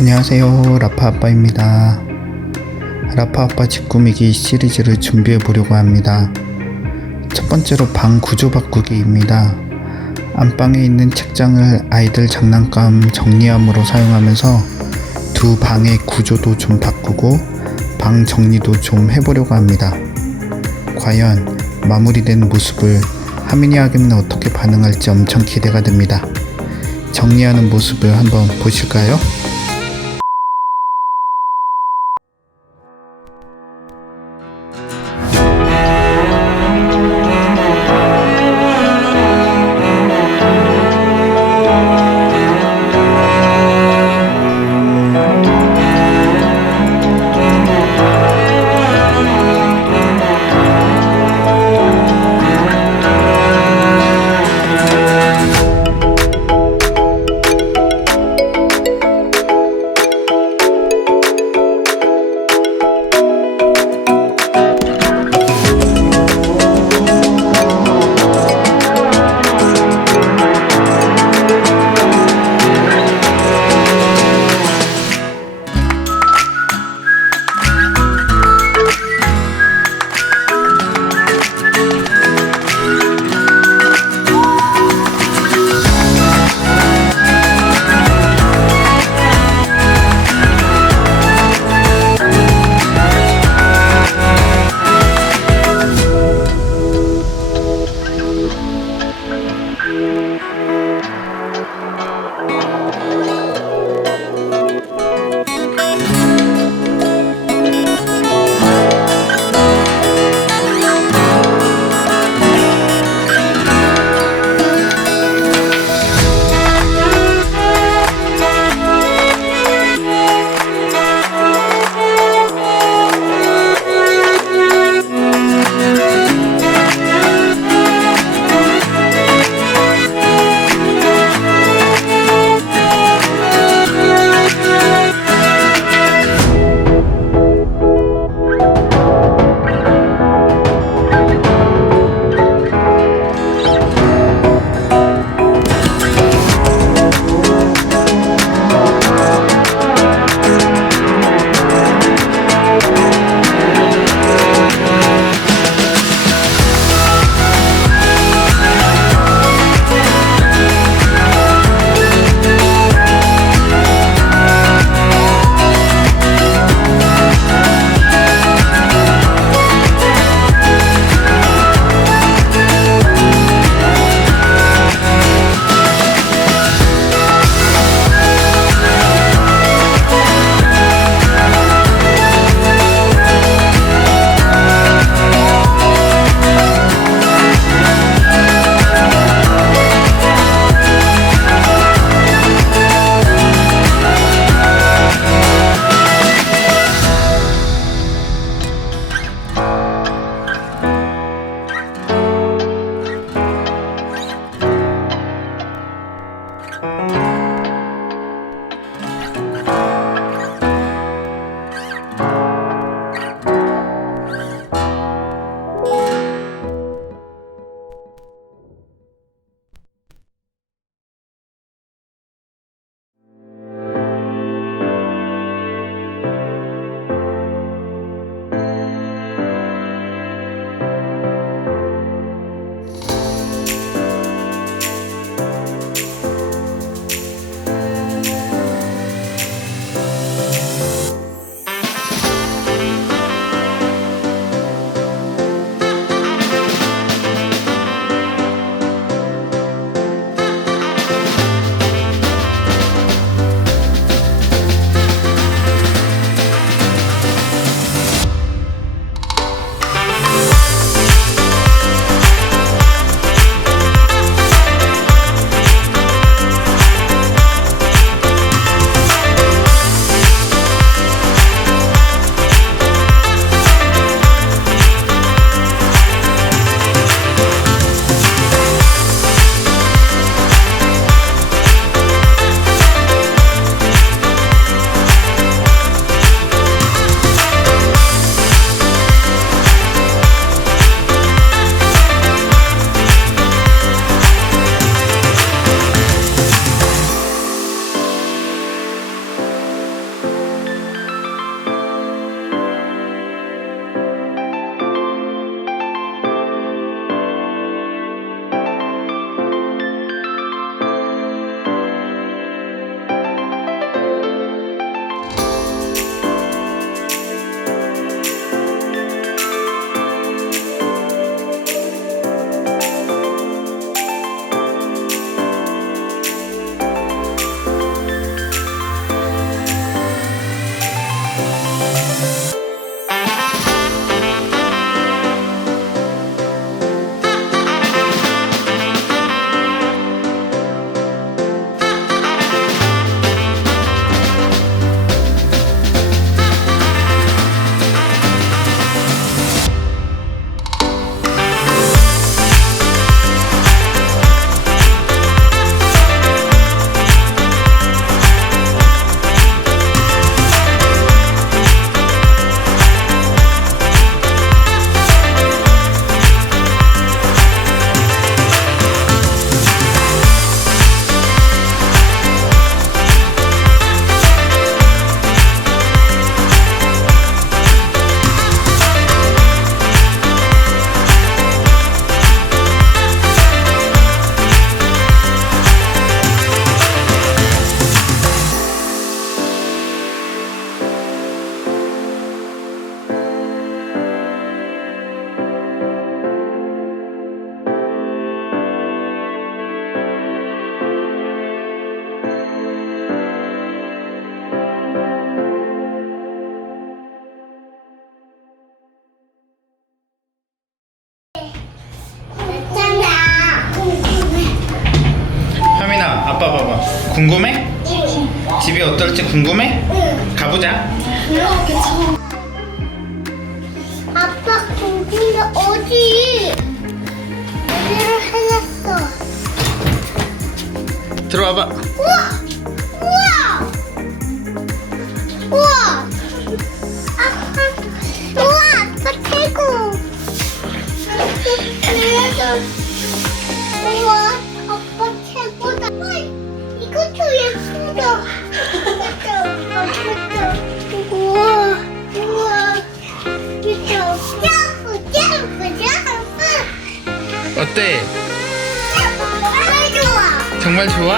안녕하세요, 라파아빠입니다. 라파아빠 방꾸미기 시리즈를 준비해 보려고 합니다. 첫 번째로 방 구조 바꾸기입니다. 안방에 있는 책장을 아이들 장난감 정리함으로 사용하면서 두 방의 구조도 좀 바꾸고 방 정리도 좀 해보려고 합니다. 과연 마무리된 모습을 하민하겸이는 어떻게 반응할지 엄청 기대가 됩니다. 정리하는 모습을 한번 보실까요? 궁금해? 집이 어떨지 궁금해? 가보자. 아빠 거기는 어디? 어디를 해놨어? 들어와봐. 우와! 우와! 우와! 아빠, 우와! 아빠 최고! 그래도 우와! 아빠 최고다! 우와! 이것도 예쁘다! 이것도 우와! 우와! 이것도 점프! 점프! 점프! 어때? 정말 좋아! 정말 좋아?